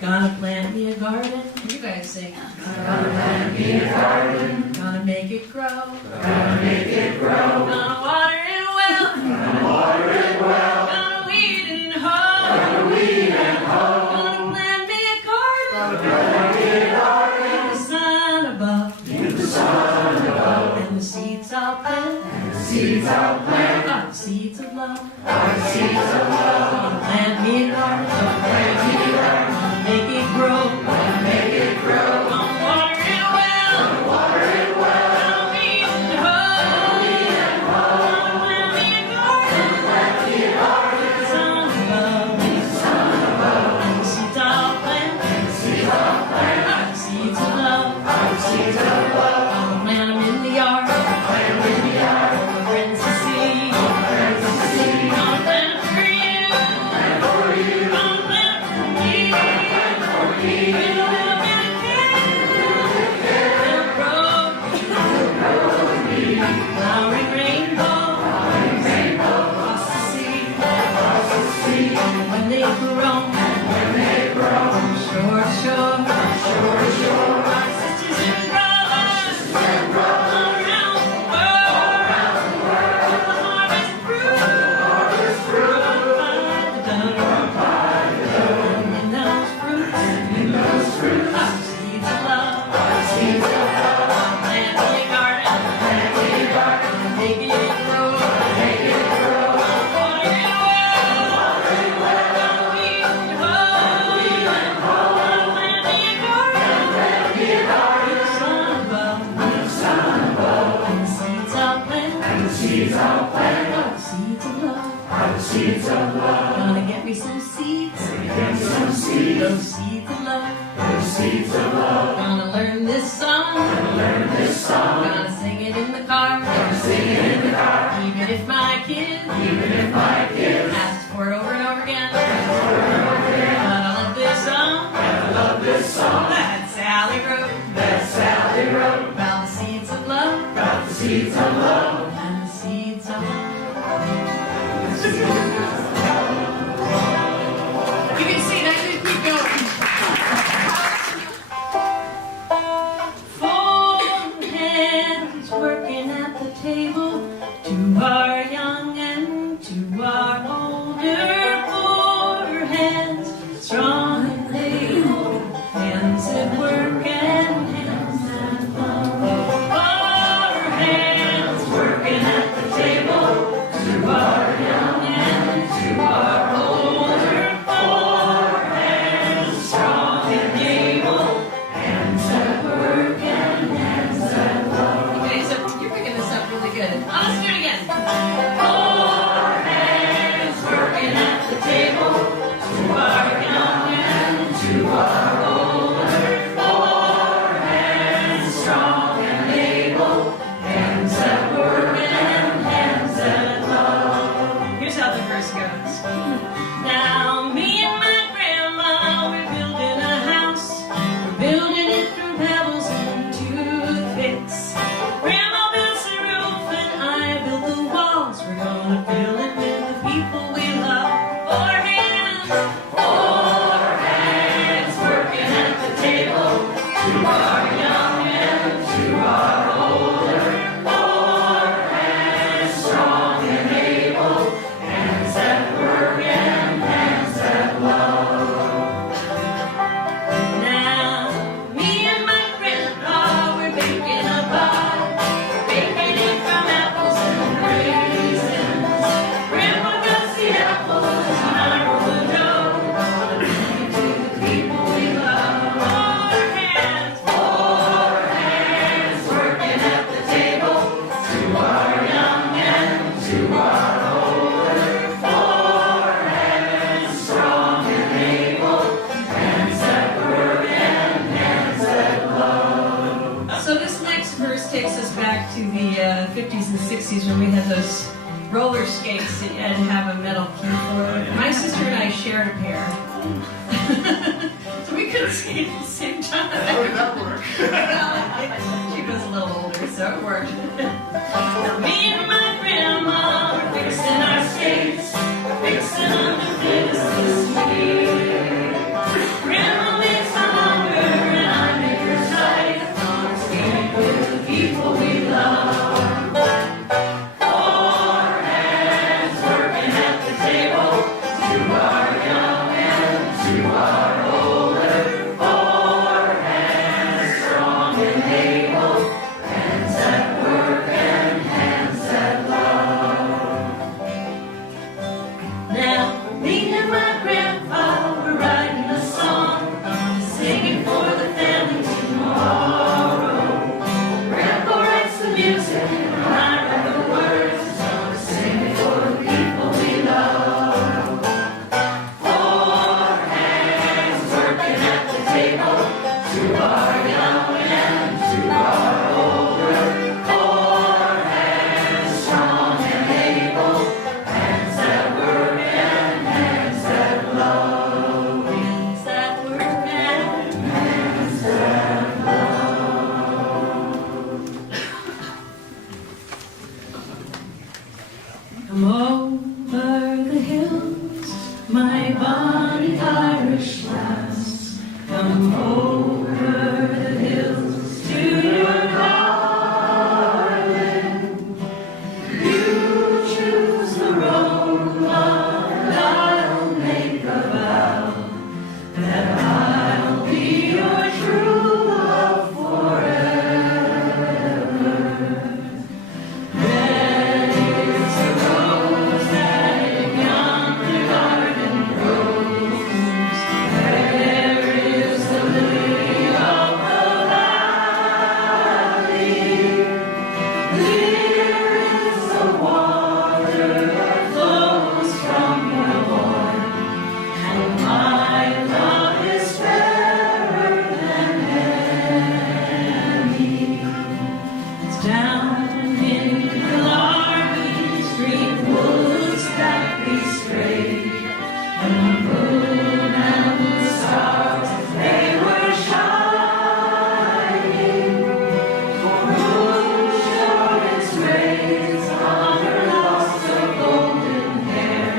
Gonna plant me a garden. You guys sing. Gonna plant me a garden. Gonna make it grow. Gonna make it grow. Gonna water it well. Gonna water it well. Gonna weed and hoe. Gonna weed and hoe. Gonna plant me a garden. Gonna plant me a garden. In the sun above. In the sun above. And the seeds I'll plant. And the seeds I'll plant. Are the seeds of love. Are the seeds of love. Gonna plant me a garden. Gonna plant me a garden. Gonna make it grow. Gonna make it grow. Gonna water it well. Gonna water it well. Gonna weed and hoe. Gonna weed and hoe. Gonna plant me a garden. Gonna plant me a garden. In the sun above. In the sun above. And the seeds I'll plant. And the seeds I'll plant. Are the seeds of love. Are the seeds of love. Gonna plant 'em in the yard. Plant 'em in the yard. For my friends to see. For friends to see. Gonna plant 'em for you. Plant for you. Gonna plant 'em for me. Plant for me. With a little bit of care. They'll grow. Flowering rainbow. Flowering rainbow. Across the sea. Across the sea. And when they've grown. When they grow. From shore to shore. Shore to shore. Our sisters and brothers. And brothers. Around the world. Around the world. Till the harvest fruit. Harvest fruit. By the dove. And in those fruits. In those fruits. Are seeds of love. Are seeds of love. Plant me a garden. Plant me a garden. Make it grow. Make it grow. Water it well. Water it well. Gonna weed and hoe. Weed and hoe. Plant me a garden. Plant me a garden. In the sun above. In the sun above. And the seeds I'll plant. And the seeds I'll plant. Are the seeds of love. Are the seeds of love. Gonna get me some seeds. Get some seeds. Those seeds of love. Those seeds of love. Gonna learn this song. Learn this song. Gonna sing it in the car. Sing it in the car. Even if my kid Even if my kids asks for it over and over again. But I love this song. love this song. That Sally wrote. That Sally wrote. About the seeds of love. About the seeds of love. And the seeds of love. You can see that could keep going. Four hands working at the table. Two are young and two are older. Four hands strong and able. Hands that work and hands that love. Four hands working at the table. Two are young and two are older. Four hands strong and able. Hands that work and hands that love. Okay, so you're picking this up really good. Let's do it again. Four hands working at the table. Two are young and two are older. Four hands strong and able. Hands that work and hands that love. Here's how the verse goes. Now, me and my grandma, we're building a house. We're building it from pebbles and toothpicks. Grandma builds the roof and I build the walls. We're gonna fill it with the people we love. Four hands working at the table. Two are young and two are older. Four hands strong and able. Hands that work and hands that love. Now, me and my grandpa, we're baking a pie. Baking it from apples and raisins. Grandma cuts the apples and I roll the dough. Bring it to the people we love. Four hands working at the table. Two are young and two are older. Four hands strong and able. Hands that work and hands that love. So this next verse takes us back to the 50s and 60s when we had those roller skates that you had to have a metal key for. My sister and I shared a pair. So we couldn't skate at the same time. How would that work? She was a little older, so it worked. Now me and my grandma were fixing our skates. We're fixing them to fit us this year. Grandma Come over the hills to your darling. You choose the road, love, and I'll make a vow that I'll be your true love forever. Red is the rose that in yonder garden grows. Fair is the lily of the valley. Clear is the water that flows from your horn. And my love is fairer than any. It's down in the larky street woods that we stray. And the moon and the stars, they were shining. For moon showed its rays on her locks of golden hair.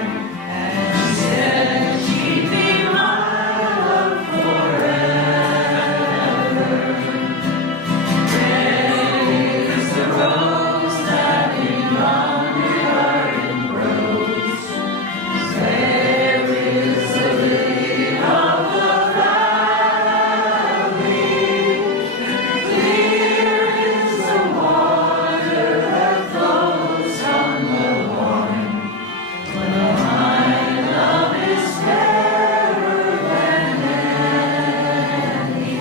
And she said she'd be my love forever. Red is the rose that in yonder garden grows. Fair is the lily of the valley. Clear is the water that flows from the horn. But my love is fairer than any.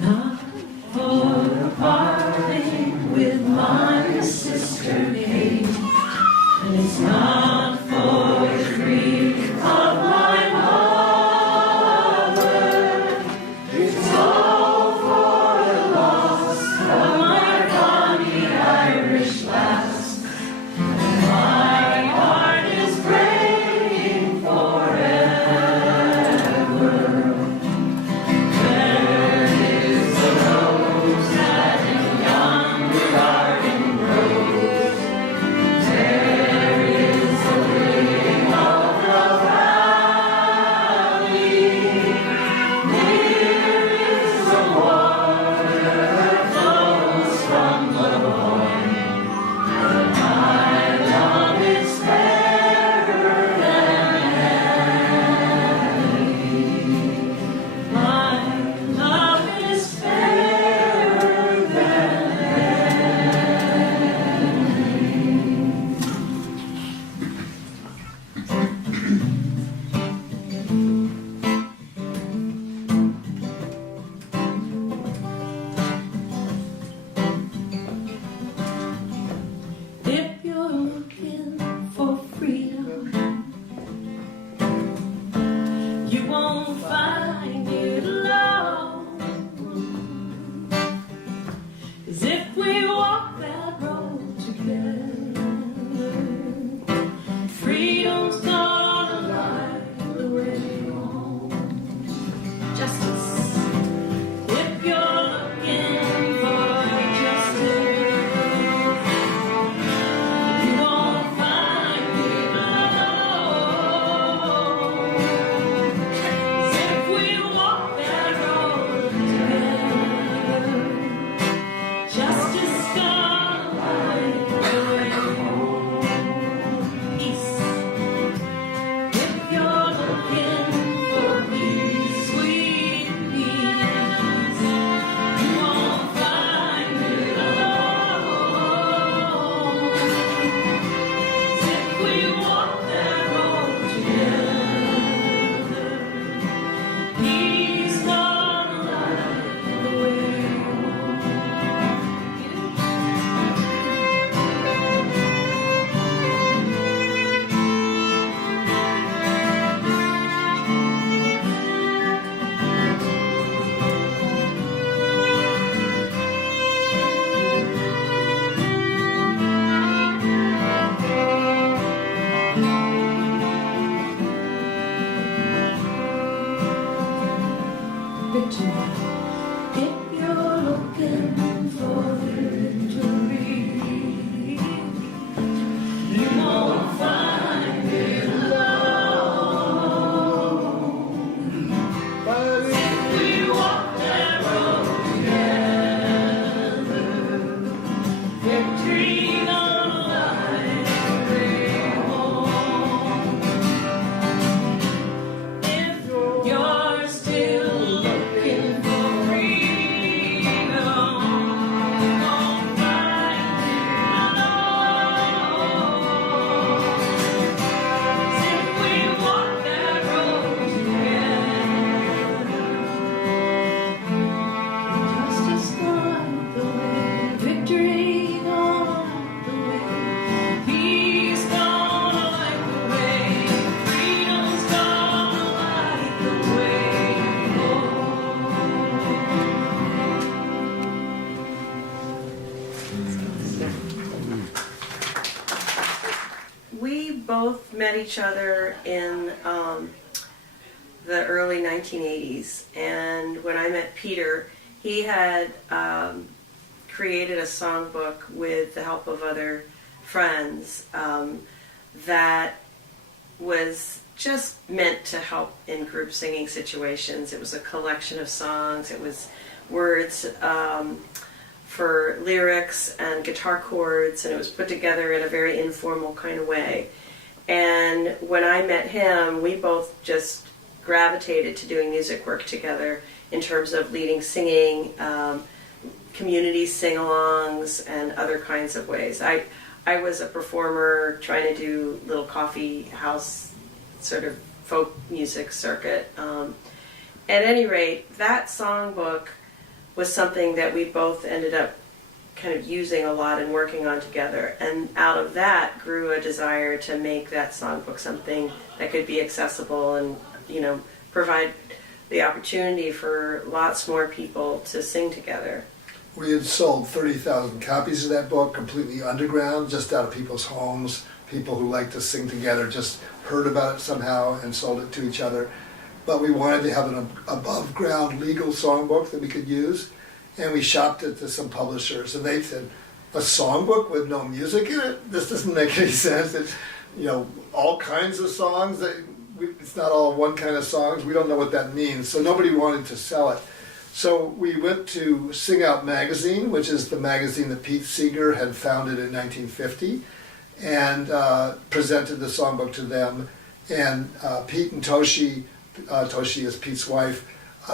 Not for a parting with my sister Kate, and it's not for the grief of my mother. It's all for the loss of my bonny Irish lass. And my heart is breaking forever. Where is the rose that in yonder garden grows? There is the lily of the valley. Clear is the water that flows from the horn. But my love is fairer than any. My love is fairer than If you're looking for freedom, you won't find it alone. 'Cause if we walk that road together, freedom's gonna light the way home. Justice. If you're looking for justice, you won't find it alone. 'Cause if we to. If you're looking for victory, you won't find it alone. If we walk that road together, victory gonna find a way home. If you're still looking for freedom, you won't find it alone. If we walk that road together, justice gone the way, victory gone the way, peace gone like the way, freedom's gone like the way home. We both met each other in the early 1980s, and when I met Peter, he had created a songbook with the help of other friends that was just meant to help in group singing situations. It was a collection of songs. It was words for lyrics and guitar chords, and it was put together in a very informal kind of way. And when I met him, we both just gravitated to doing music work together in terms of leading singing, community sing-alongs, and other kinds of ways. I was a performer trying to do little coffee house sort of folk music circuit. At any rate, that songbook was something that we both ended up kind of using a lot and working on together. And out of that grew a desire to make that songbook something that could be accessible and, you know, provide the opportunity for lots more people to sing together. We had sold 30,000 copies of that book completely underground, just out of people's homes. People who like to sing together just heard about it somehow and sold it to each other. But we wanted to have an above ground legal songbook that we could use, and we shopped it to some publishers, and they said, a songbook with no music in it? This doesn't make any sense. It's, you know, all kinds of songs. It's not all one kind of songs. We don't know what that means. So nobody wanted to sell it. So we went to Sing Out Magazine, which is the magazine that Pete Seeger had founded in 1950, and presented the songbook to them. And Pete and Toshi is Pete's wife,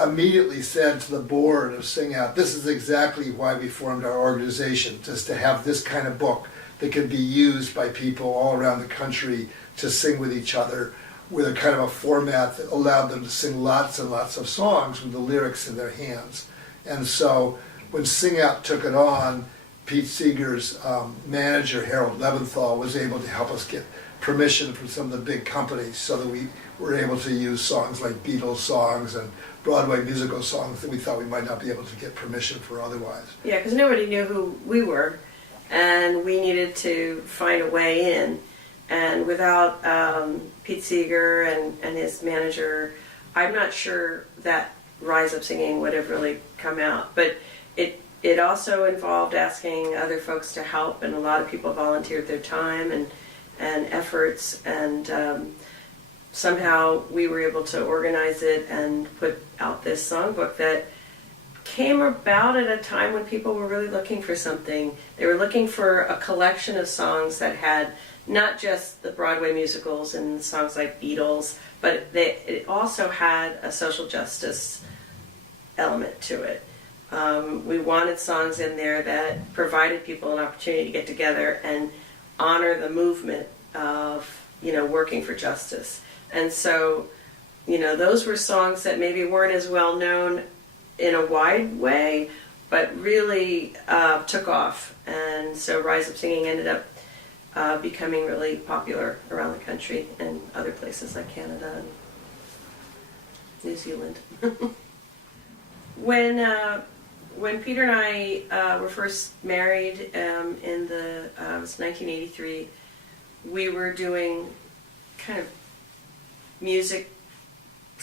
immediately said to the board of Sing Out, this is exactly why we formed our organization, just to have this kind of book that could be used by people all around the country to sing with each other, with a kind of a format that allowed them to sing lots and lots of songs with the lyrics in their hands. And so when Sing Out took it on, Pete Seeger's manager, Harold Leventhal, was able to help us get permission from some of the big companies so that we were able to use songs like Beatles songs and Broadway musical songs that we thought we might not be able to get permission for otherwise. Yeah, because nobody knew who we were, and we needed to find a way in. And without Pete Seeger and his manager, I'm not sure that Rise Up Singing would have really come out. But it also involved asking other folks to help, and a lot of people volunteered their time and efforts, and somehow we were able to organize it and put out this songbook that came about at a time when people were really looking for something. They were looking for a collection of songs that had not just the Broadway musicals and songs like Beatles, but it also had a social justice element to it. We wanted songs in there that provided people an opportunity to get together and honor the movement of, you know, working for justice. And so, you know, those were songs that maybe weren't as well known in a wide way, but really took off. And so Rise Up Singing ended up becoming really popular around the country and other places like Canada and New Zealand. When Peter and I were first married in it was 1983, we were doing kind of music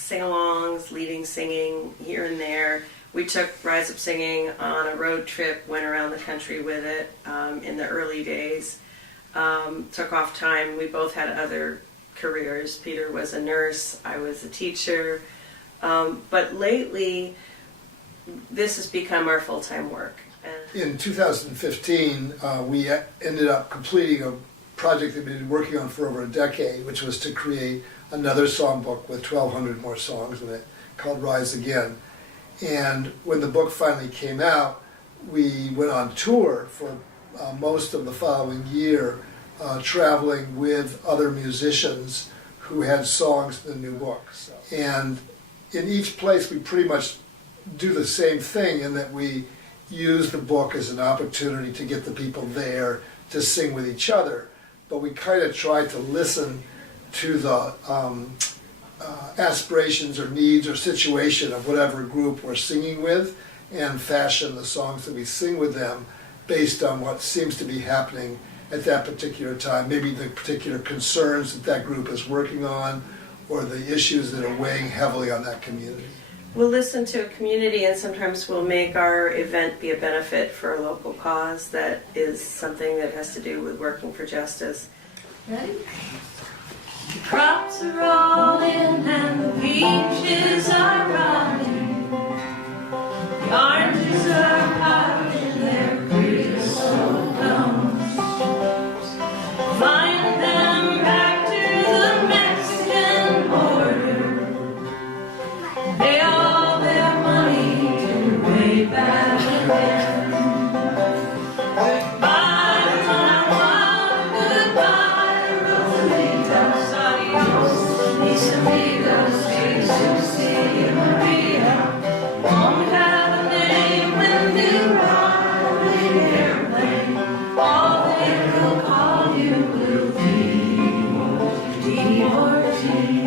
sing-alongs, leading singing here and there. We took Rise Up Singing on a road trip, went around the country with it in the early days. Took off time. We both had other careers. Peter was a nurse, I was a teacher. But lately, this has become our full-time work. In 2015, we ended up completing a project that we've been working on for over a decade, which was to create another songbook with 1,200 more songs in it, called Rise Again. And when the book finally came out, we went on tour for most of the following year, traveling with other musicians who had songs in the new book. And in each place, we pretty much do the same thing in that we use the book as an opportunity to get the people there to sing with each other. But we kind of try to listen to the aspirations or needs or situation of whatever group we're singing with and fashion the songs that we sing with them based on what seems to be happening at that particular time, maybe the particular concerns that that group is working on or the issues that are weighing heavily on that community. We'll listen to a community, and sometimes we'll make our event be a benefit for a local cause that is something that has to do with working for justice. Ready? The crops are all in and the peaches are rotting. The oranges are hiding their creosote gums. Flying them back to the Mexican border. They all their money to way back again. Goodbye, my one, goodbye, Rosalitos, adios, mis amigos, Jesus y Maria. Won't have a name when you ride in the airplane. All they will call you will be Deportee.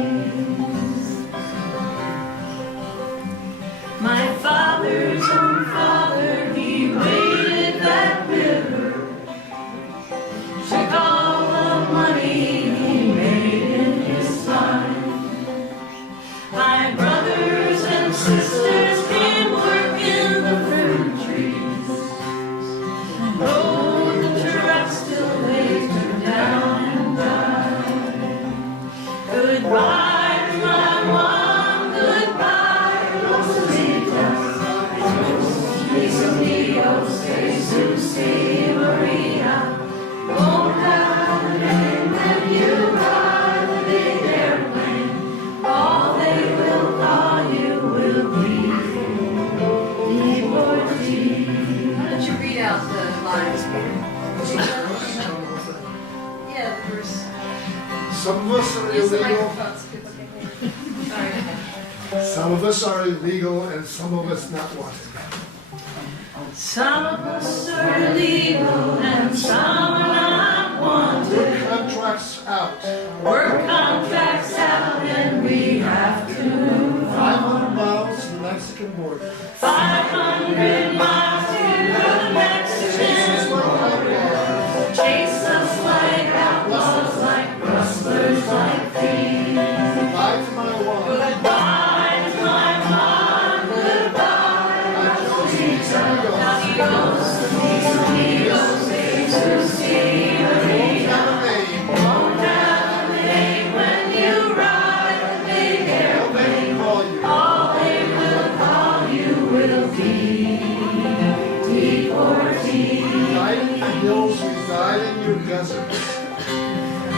My father's own father, he waded that river, took all the money he made in his life. My brothers and sisters came working the fruit trees and rode the trucks till they took down and died. Goodbye to my one, goodbye, Rosalitas. Mis amigos, Jesus y Maria. Won't have a name when you ride the big airplane. All they will call you will be Deportee. Why don't you read out the lines, Peter? Yeah, the verse. Some of us are Use the illegal. microphone so people can hear. Sorry. Some of us are illegal and some of us not wanted. Some of us are illegal and some are not wanted. Work contracts out. Work contracts out and we have to move 500 miles to the Mexican border. 500 miles to the Mexican border. Chase us like outlaws, like rustlers, like thieves. Goodbye to my one. Goodbye to my mom, goodbye, Rosita. Adios, mis amigos, Jesus y Maria. Won't have a name when you ride the big airplane. All they will call you will be Deportee. We died in your hills, we died in your deserts.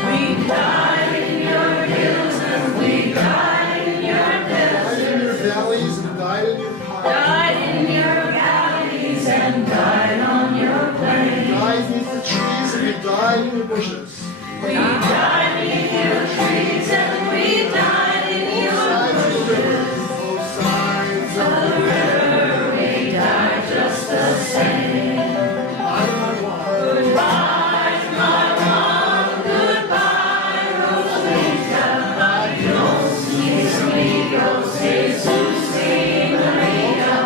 We died in your hills and we died in your Died deserts. in your valleys and died in your pines. Died in your valleys and died on your plains. Died beneath the trees and you died in the bushes. We died in your trees and we died in your Sides of the river, bushes. both sides of The the river. river, we died just the same. Goodbye to my one. Goodbye to my one, goodbye, Rosita. Adios, mis amigos, Jesus y Maria.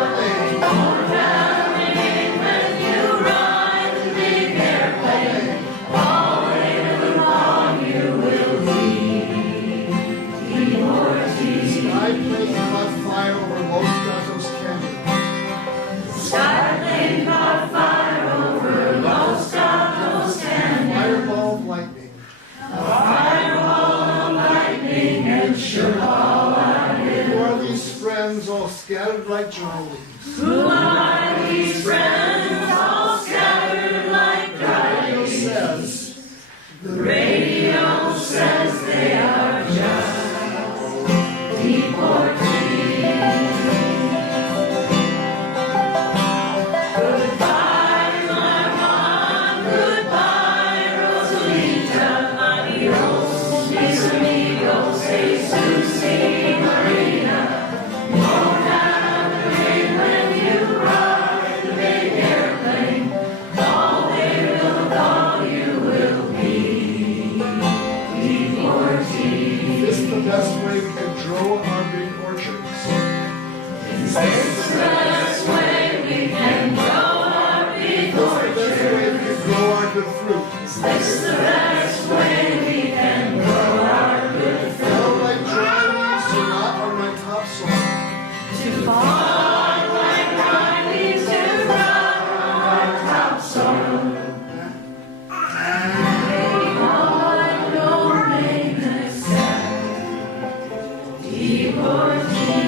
Won't have a name when you ride the big airplane. All they will call Sky plane caught fire over Los Gatos Canyon. Sky plane caught fire over Los Gatos Canyon. Fireball of lightning. Fireball of lightning and shook all our hills. Who are these friends all scattered like dry leaves? Who are these friends all scattered like dry leaves? The radio says they are just deportees. Goodbye, my mom. Goodbye, Rosalita. Adios, mis amigos, Jesus y Maria. Won't have the rain when you ride the big airplane. All they will call you will be deportee. Is this the best way we can grow our big orchards? Is this the best way we can grow our big Is this the best way orchard? we can grow our good fruit? Is this the best way we can grow our good fruit? Fell like dry leaves to rot on my topsoil. To fall like dry leaves to rot on our topsoil. All I know remain except deportee.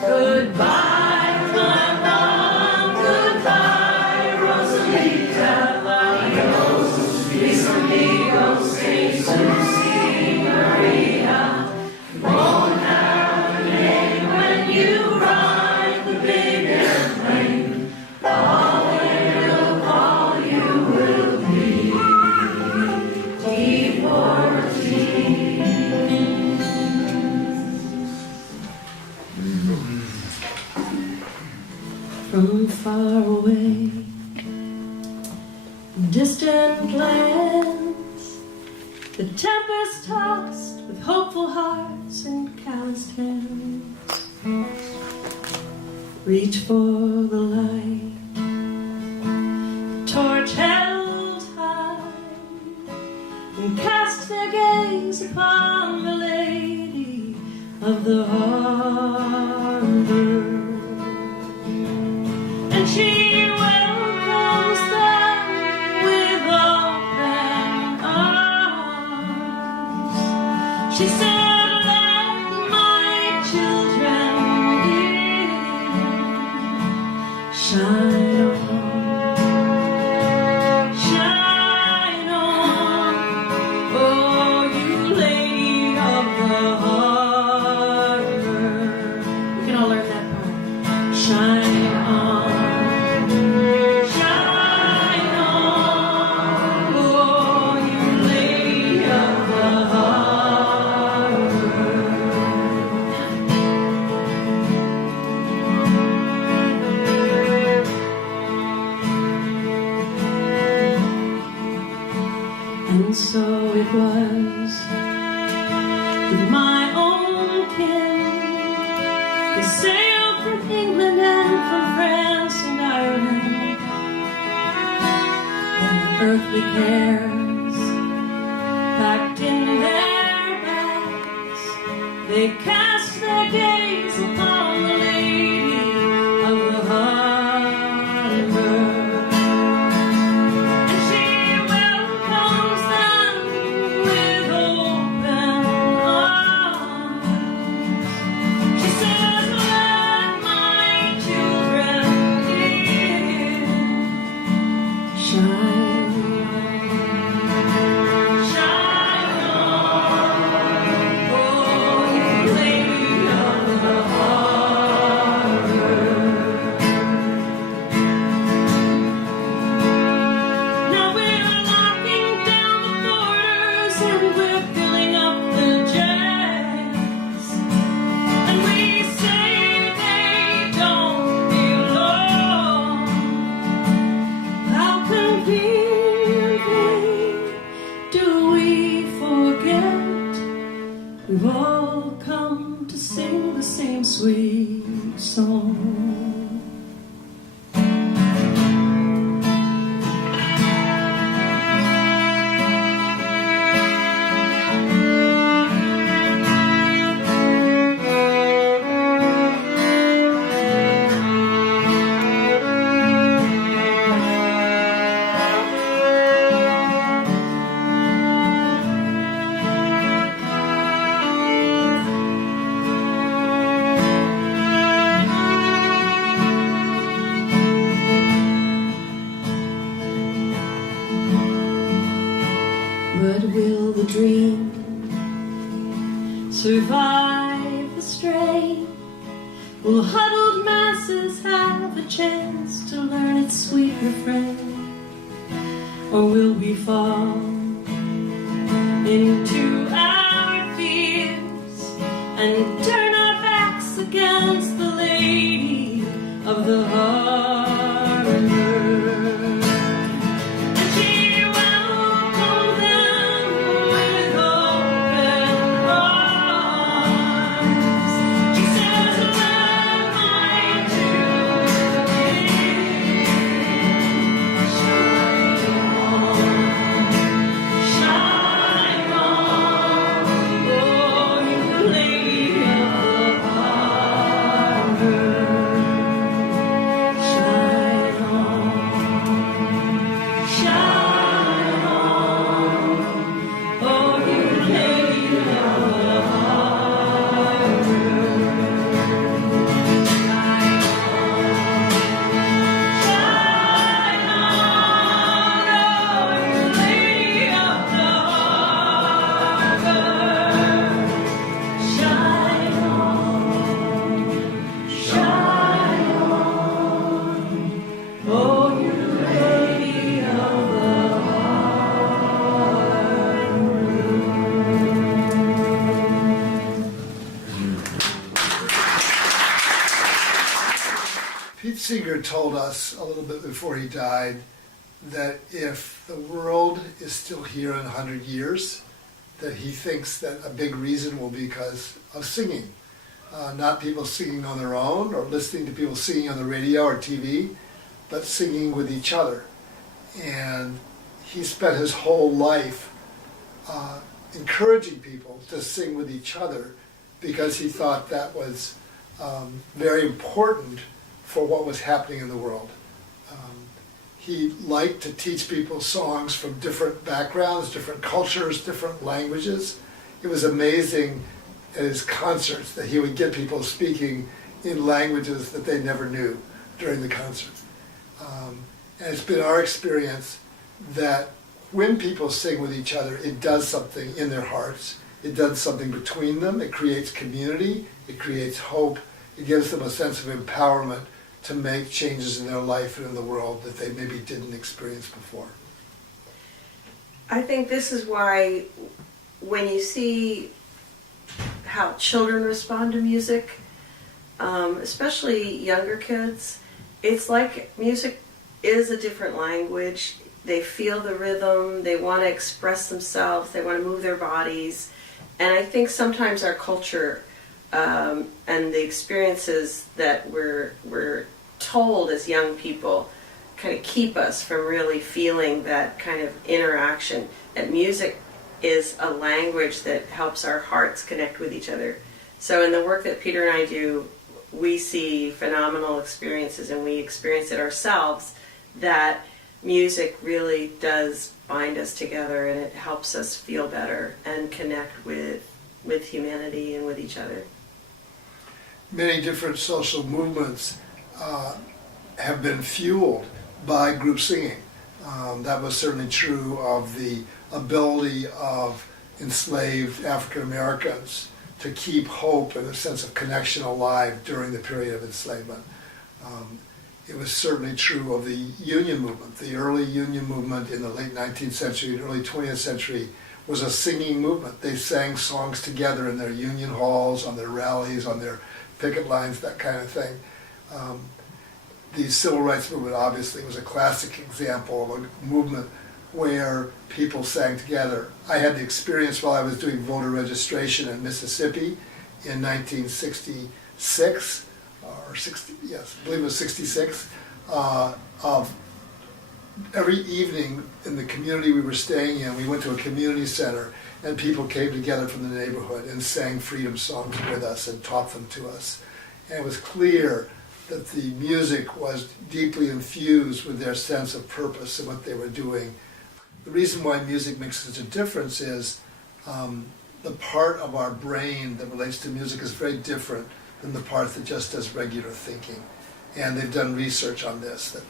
Goodbye, my mom. Goodbye, Rosalita. Adios, mis amigos, Jesus y Maria. Won't have a name when you ride the big airplane. All they will call you will be deportee. From far away, distant lands, the tempest tossed with hopeful hearts and calloused hands. Reach for the light, torch held high, and cast their gaze upon the lady of the harbor. And she welcomes them with open arms. She said, let my children in. Shine on, shine on, oh you lady of the harbor. We can all learn that part. Shine on, shine on, oh you lady of the harbor. And so it was with my own kin. They sailed from England and from France and Ireland. And earthly cares packed in their bags, they cast their gaze upon the lady of the harbor. And she welcomes them with open arms. She says, let my children in. Shine, shine on, oh you lady of the harbor. Now we're locking down the borders and we're filling up the Jencks. And we say they don't belong. How conveniently do we forget we've all come to sing the same sweet song. the dream, survive the strain. Will huddled masses have a chance to learn its sweet refrain? Or will we fall into our fears and turn our backs against the lady of the harbor? And she welcomed them with open arms. She says, "Let my children shine on, shine on, oh, you lady of the harbor. Shine on, shine on, oh, you lady of the harbor. Shine on, oh, you lady of the harbor. Shine on, shine on, oh, you lady of the Pete Seeger told us a little bit before he died that if the world is still here in 100 years, that he thinks that a big reason will be because of singing. Not people singing on their own or listening to people singing on the radio or TV, but singing with each other. And he spent his whole life encouraging people to sing with each other because he thought that was very important for what was happening in the world. He liked to teach people songs from different backgrounds, different cultures, different languages. It was amazing at his concerts that he would get people speaking in languages that they never knew during the concert. And it's been our experience that when people sing with each other, it does something in their hearts. It does something between them. It creates community. It creates hope. It gives them a sense of empowerment to make changes in their life and in the world that they maybe didn't experience before. I think this is why when you see how children respond to music, especially younger kids, it's like music is a different language. They feel the rhythm, they want to express themselves, they want to move their bodies. And I think sometimes our culture and the experiences that we're told as young people kind of keep us from really feeling that kind of interaction. And music is a language that helps our hearts connect with each other. So in the work that Peter and I do, we see phenomenal experiences, and we experience it ourselves, that music really does bind us together, and it helps us feel better and connect with humanity and with each other. Many different social movements have been fueled by group singing. That was certainly true of the ability of enslaved African Americans to keep hope and a sense of connection alive during the period of enslavement. It was certainly true of the union movement. The early union movement in the late 19th century and early 20th century was a singing movement. They sang songs together in their union halls, on their rallies, on their picket lines, that kind of thing. The civil rights movement obviously was a classic example of a movement where people sang together. I had the experience while I was doing voter registration in Mississippi in 1966, or 60, yes, I believe it was 66, of every evening in the community we were staying in, we went to a community center and people came together from the neighborhood and sang freedom songs with us and taught them to us. And it was clear that the music was deeply infused with their sense of purpose and what they were doing. The reason why music makes such a difference is the part of our brain that relates to music is very different than the part that just does regular thinking. And they've done research on this, that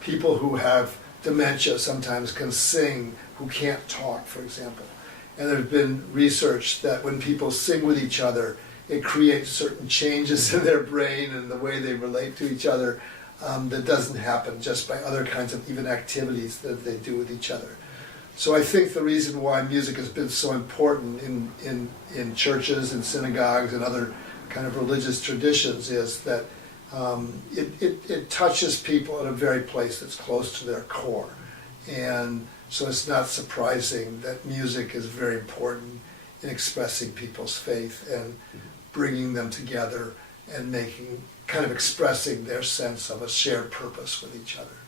people who have dementia sometimes can sing who can't talk, for example. And there's been research that when people sing with each other, it creates certain changes in their brain and the way they relate to each other that doesn't happen just by other kinds of even activities that they do with each other. So I think the reason why music has been so important in churches and synagogues and other kind of religious traditions is that it touches people at a very place that's close to their core. And so it's not surprising that music is very important in expressing people's faith and bringing them together and kind of expressing their sense of a shared purpose with each other.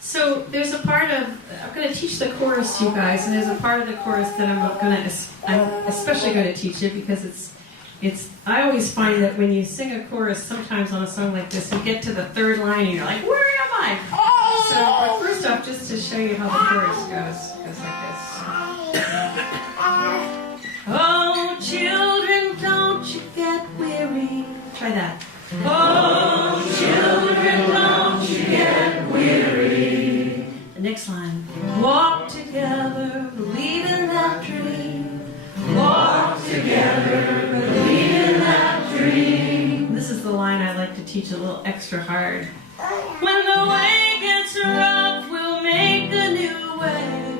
So there's a part of, I'm going to teach the chorus to you guys, and there's a part of the chorus that I'm especially going to teach it because I always find that when you sing a chorus, sometimes on a song like this, you get to the third line and you're like, where am I? So first off, just to show you how the chorus goes like this. Oh, children, don't you get weary. Try that. Oh, children, don't you get weary. The next line. Walk together, believe in that dream. Walk together, believe in that dream. This is the line I like to teach a little extra hard. When the way gets rough, we'll make a new way.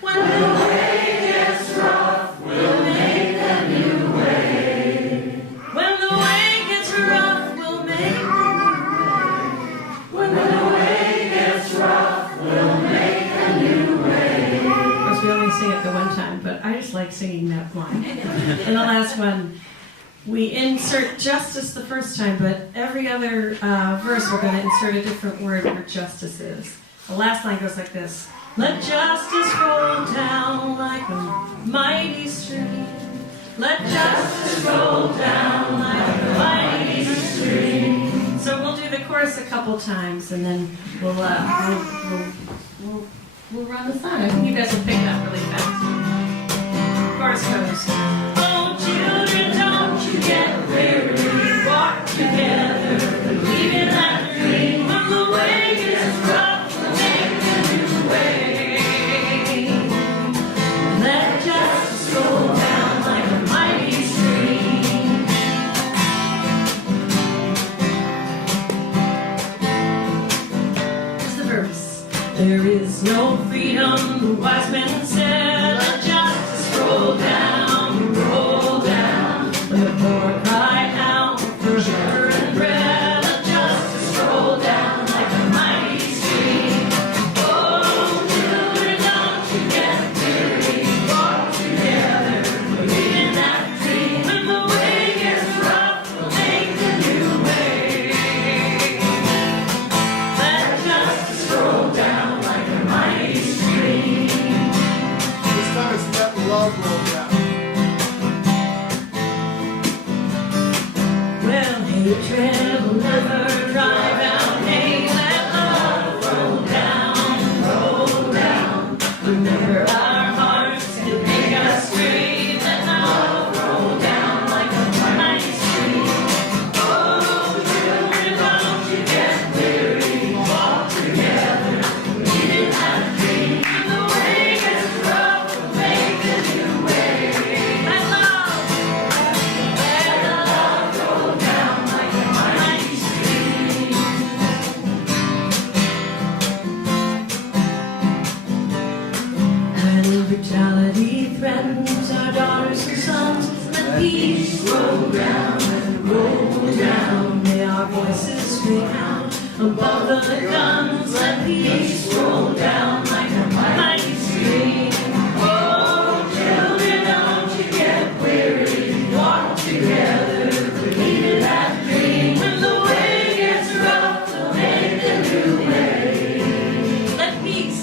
When the way gets rough, we'll make a new way. When the way gets rough, we'll make a new way. When the way gets rough, we'll make a new way. Of course, we only sing it the one time, but I just like singing that line. And the last one, we insert justice the first time, but every other verse we're going to insert a different word where justice is. The last line goes like this. Let justice roll down like a mighty stream. Let justice roll down like a mighty stream. So we'll do the chorus a couple times, and then we'll run the song. I think you guys will pick it up really fast. Chorus goes. Oh, children, don't you get weary. Walk together, believe in that dream. When the way gets rough, we'll make a new way. Let justice roll down like a mighty stream. Here's the verse. There is no freedom, the wise men said. Let justice roll down, roll down. When the poor cry out for sugar and bread, let justice roll down like a mighty stream. Oh, children, don't you get weary. Walk together, believe in that dream. When the way gets rough, we'll make a new way. Let justice roll down like a mighty stream. This time it's let love roll down. Well, hatred will never drive out. Hey, let love roll down, roll down. Remember our hearts can make us free. Let love roll down like a mighty stream. Oh, children, don't you get weary. Walk together, believe in that dream. When the way gets rough, we'll make a new way. Let love roll down like a mighty stream. When brutality threatens our daughters and sons, let peace roll down and roll down. May our voices ring out above the guns. Let peace roll down like a mighty stream. Oh, children, don't you get weary. Walk together, believe in that dream. When the way gets rough, we'll make a new way. Let peace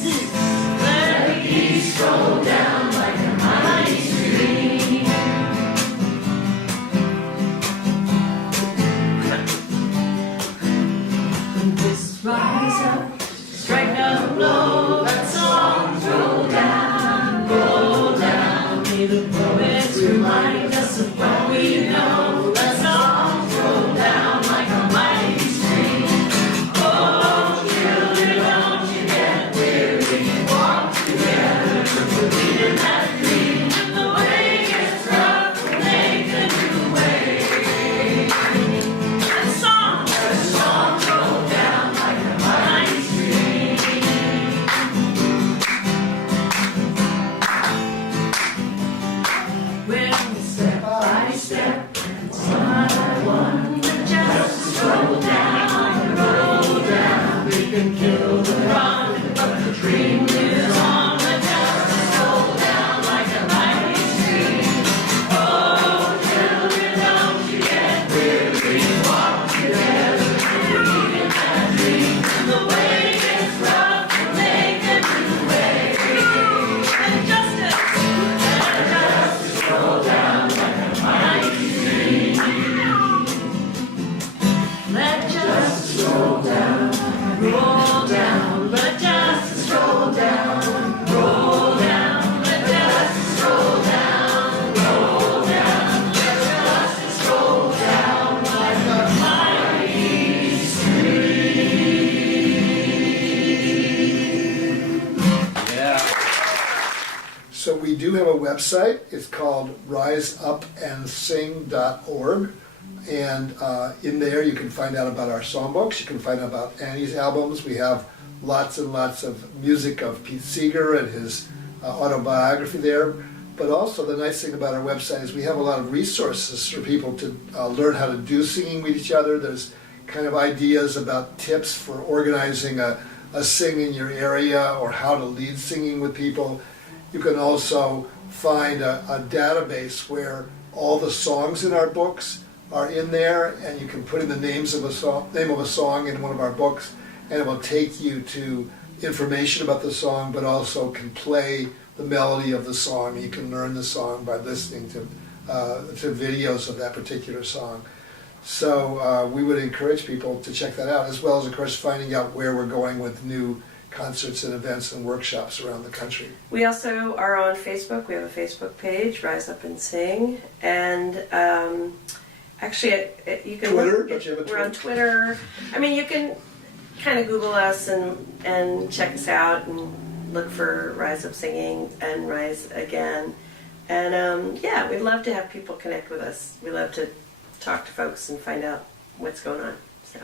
roll down like a mighty stream. When fists rise up, strike a blow. So we do have a website. It's called riseupandsing.org. And in there you can find out about our songbooks. You can find out about Annie's albums. We have lots and lots of music of Pete Seeger and his autobiography there. But also the nice thing about our website is we have a lot of resources for people to learn how to do singing with each other. There's kind of ideas about tips for organizing a sing in your area or how to lead singing with people. You can also find a database where all the songs in our books are in there, and you can put in the name of a song in one of our books, and it will take you to information about the song, but also can play the melody of the song. You can learn the song by listening to videos of that particular song. So we would encourage people to check that out, as well as, of course, finding out where we're going with new concerts and events and workshops around the country. We also are on Facebook. We have a Facebook page, Rise Up and Sing, and actually you can Twitter? look. Don't you have a We're on Twitter. I mean, you can kind of Google us and check us out and look for Rise Up Singing and Rise Again. And yeah, we'd love to have people connect with us. We love to talk to folks and find out what's going on. So.